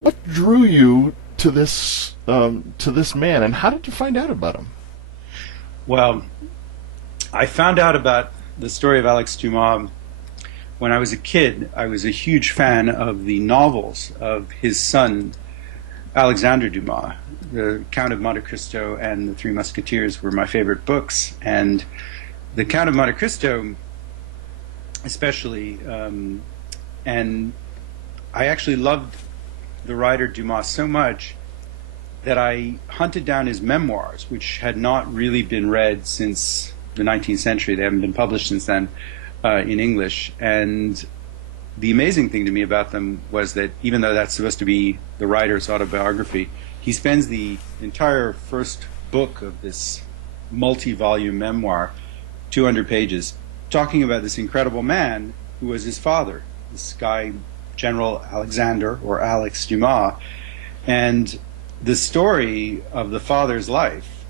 What drew you to this man, and how did you find out about him? Well, I found out about the story of Alex Dumas when I was a kid. I was a huge fan of the novels of his son, Alexandre Dumas. The Count of Monte Cristo and the Three Musketeers were my favorite books. And the Count of Monte Cristo, especially, and I actually loved the writer Dumas so much that I hunted down his memoirs, which had not really been read since the 19th century. They haven't been published since then in English. And the amazing thing to me about them was that even though that's supposed to be the writer's autobiography, he spends the entire first book of this multi-volume memoir, 200 pages, talking about this incredible man who was his father, this guy, General Alexander, or Alex Dumas. And the story of the father's life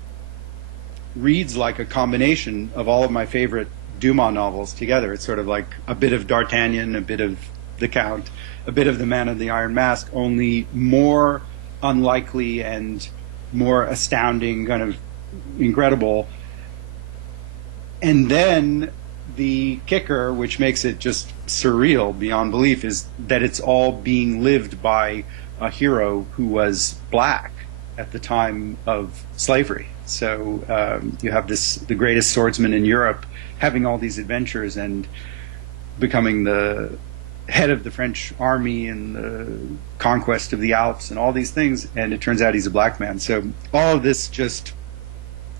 reads like a combination of all of my favorite Dumas novels together. It's sort of like a bit of D'Artagnan, a bit of The Count, a bit of The Man in the Iron Mask, only more unlikely and more astounding, kind of incredible. And then the kicker, which makes it just surreal beyond belief, is that it's all being lived by a hero who was black at the time of slavery. So you have the greatest swordsman in Europe having all these adventures and becoming the head of the French army and the conquest of the Alps and all these things, and it turns out he's a black man. So all of this just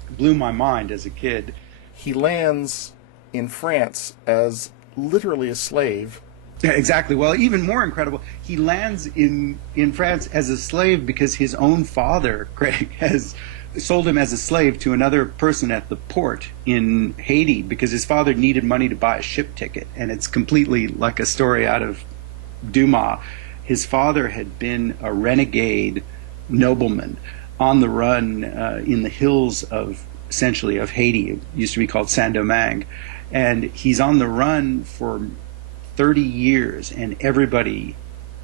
blew my mind as a kid. He lands in France as literally a slave. Yeah, exactly. Well, even more incredible, he lands in France as a slave because his own father, Craig, has sold him as a slave to another person at the port in Haiti because his father needed money to buy a ship ticket. And it's completely like a story out of Dumas. His father had been a renegade nobleman on the run in the hills of, essentially, of Haiti. It used to be called Saint-Domingue. And he's on the run for 30 years, and everybody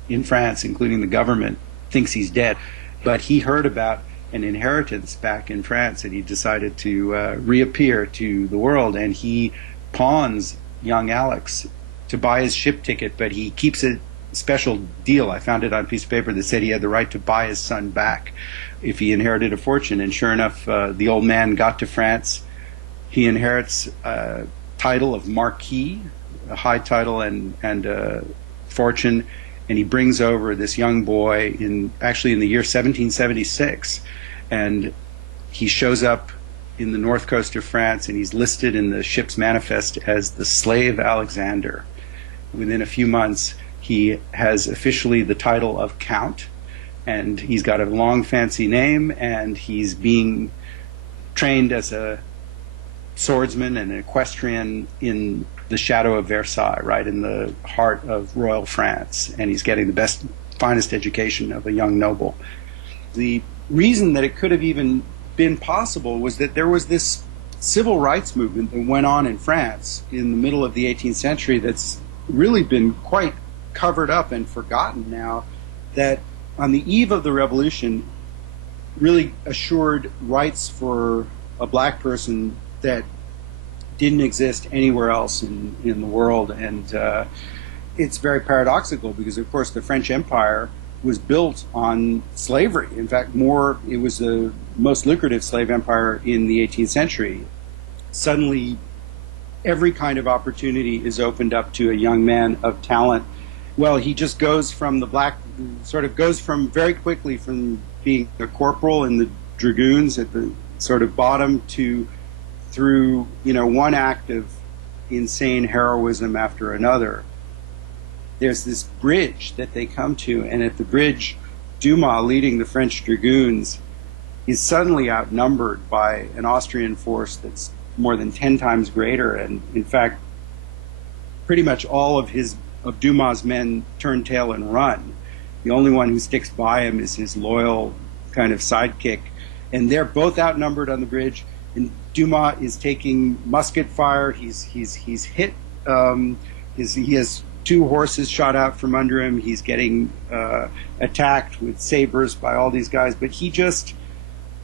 in France, including the government, thinks he's dead. But he heard about an inheritance back in France, and he decided to reappear to the world, and he pawns young Alex to buy his ship ticket, but he keeps a special deal. I found it on a piece of paper that said he had the right to buy his son back if he inherited a fortune. And sure enough, the old man got to France. He inherits a title of Marquis, a high title and fortune, and he brings over this young boy actually in the year 1776, and he shows up in the north coast of France, and he's listed in the ship's manifest as the slave Alexander. Within a few months, he has officially the title of Count, and he's got a long fancy name, and he's being trained as a swordsman and an equestrian in the shadow of Versailles, right in the heart of royal France, and he's getting the best, finest education of a young noble. The reason that it could have even been possible was that there was this civil rights movement that went on in France in the middle of the 18th century that's really been quite covered up and forgotten now, that on the eve of the revolution really assured rights for a black person that didn't exist anywhere else in the world. And it's very paradoxical because, of course, the French Empire was built on slavery. In fact, it was the most lucrative slave empire in the 18th century. Suddenly, every kind of opportunity is opened up to a young man of talent. Well, he just goes from very quickly from being a corporal in the dragoons at the sort of bottom to through one act of insane heroism after another. There's this bridge that they come to, and at the bridge, Dumas, leading the French dragoons, is suddenly outnumbered by an Austrian force that's more than 10 times greater, and in fact, pretty much all of Dumas' men turn tail and run. The only one who sticks by him is his loyal kind of sidekick, and they're both outnumbered on the bridge. And Dumas is taking musket fire. He's hit. He has two horses shot out from under him. He's getting attacked with sabers by all these guys, but he just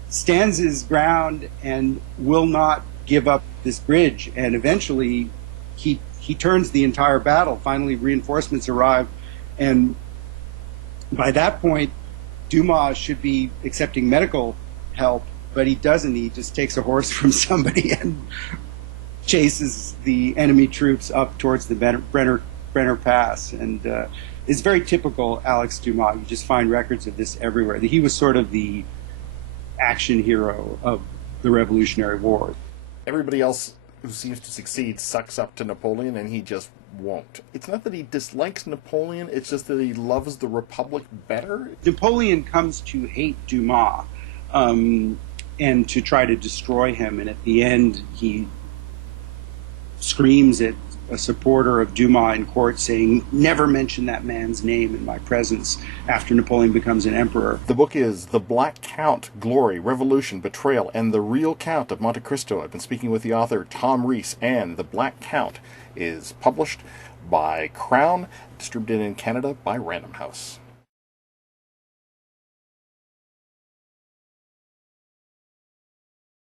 stands his ground and will not give up this bridge. And eventually he turns the entire battle. Finally, reinforcements arrive, and by that point, Dumas should be accepting medical help, but he doesn't. He just takes a horse from somebody and chases the enemy troops up towards the Brenner Pass. And it's very typical Alex Dumas. You just find records of this everywhere. He was sort of the action hero of the Revolutionary War. Everybody else who seems to succeed sucks up to Napoleon, and he just won't. It's not that he dislikes Napoleon, it's just that he loves the Republic better. Napoleon comes to hate Dumas and to try to destroy him, and at the end he screams at a supporter of Dumas in court saying, "Never mention that man's name in my presence," after Napoleon becomes an emperor. The book is The Black Count, Glory, Revolution, Betrayal, and the Real Count of Monte Cristo. I've been speaking with the author Tom Reiss, and The Black Count is published by Crown, distributed in Canada by Random House.